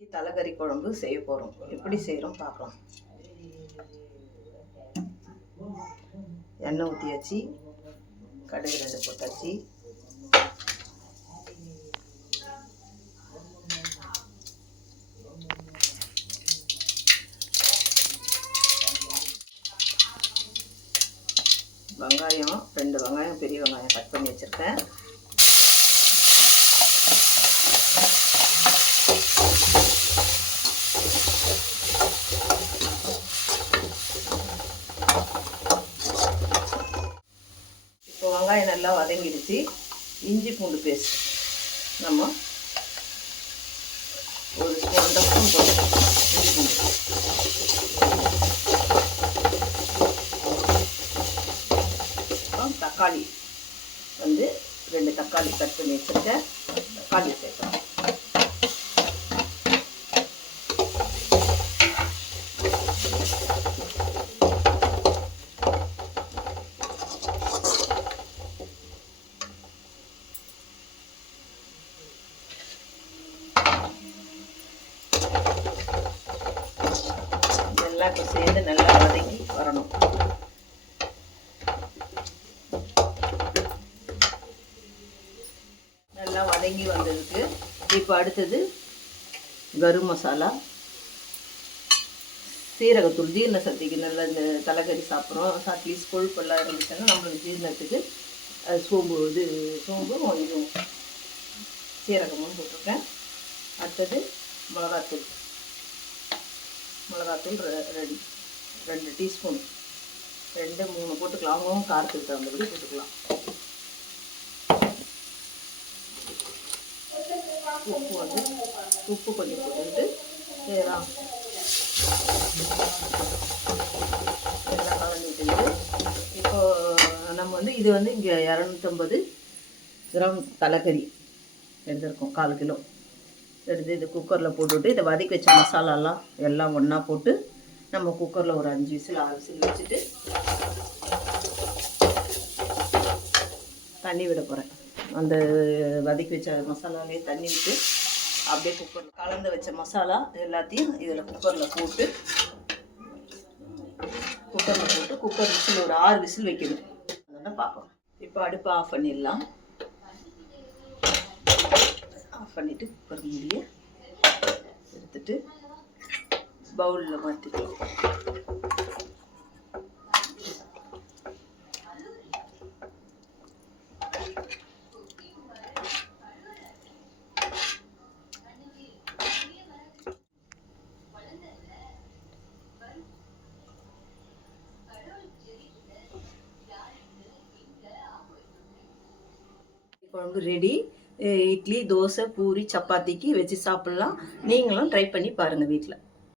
தலைக்கறி குழம்பு செய்ய போகிறோம். எப்படி செய்கிறோம் பார்க்கலாம். எண்ணெய் ஊற்றியாச்சு, கடுகு 2 போட்டாச்சு, வெங்காயம் 2 வெங்காயம் பெரிய வெங்காயம் கட் பண்ணி வச்சுருக்கேன். இப்போ வெங்காயம் நல்லா வதங்கிடுச்சு. இஞ்சி பூண்டு பேஸ்ட் நம்ம 1 ஸ்பூன் போடுறோம். இஞ்சி பூண்டு தக்காளி 2 தக்காளி கட் பண்ணி வச்சுருக்கேன். தக்காளி சேர்க்கணும். நல்லா இப்போ சேர்ந்து நல்லா வதங்கி வரணும். நல்லா வதங்கி வந்ததுக்கு இப்போ அடுத்தது கரம் மசாலா, சீரகத்தூள். ஜீரண சக்திக்கு நல்ல இந்த தலைக்கறி சாப்பிட்றோம், அட்லீஸ்ட் கொழுப்பெல்லாம் இருந்துச்சுன்னா நம்மளுக்கு ஜீரணத்துக்கு சோம்பும் இதுவும் சீரகமும் போட்டிருக்கேன். அடுத்தது மிளகாத்தூள் 2 டீஸ்பூன், 2-3 போட்டுக்கலாம். அவங்களும் காரத்துக்கு தகுந்தபடி போட்டுக்கலாம். உப்பு கொஞ்சம் போட்டுட்டு எல்லாம் கலந்துட்டு இப்போது நம்ம இது இங்கே 250 கிராம் தலைக்கறி எடுத்துருக்கோம். 1/4 கிலோ எடுத்து இது குக்கரில் போட்டுவிட்டு இதை வதக்கி வச்ச மசாலாலாம் எல்லாம் ஒன்றா போட்டு நம்ம குக்கரில் ஒரு 5 விசில் 6 விசில் வச்சுட்டு தண்ணி விட போகிறேன். அந்த வதக்கி வச்ச மசாலாலே தண்ணி விட்டு அப்படியே குக்கரில் கலந்து வச்ச மசாலா எல்லாத்தையும் இதில் குக்கரில் போட்டு குக்கர் விசில் ஒரு 6 விசில் வைக்கணும். அதெல்லாம் பார்க்கணும். இப்போ அடுப்பை ஆஃப் பண்ணிடலாம். ஆஃப் பண்ணிவிட்டு குக்கர் மூடியை எடுத்துட்டு பவுலில் மாற்றிக்கலாம். குழம்பு ரெடி. இட்லி, தோசை, பூரி, சப்பாத்திக்கு வச்சு சாப்பிட்லாம். நீங்களும் ட்ரை பண்ணி பாருங்கள் வீட்டில்.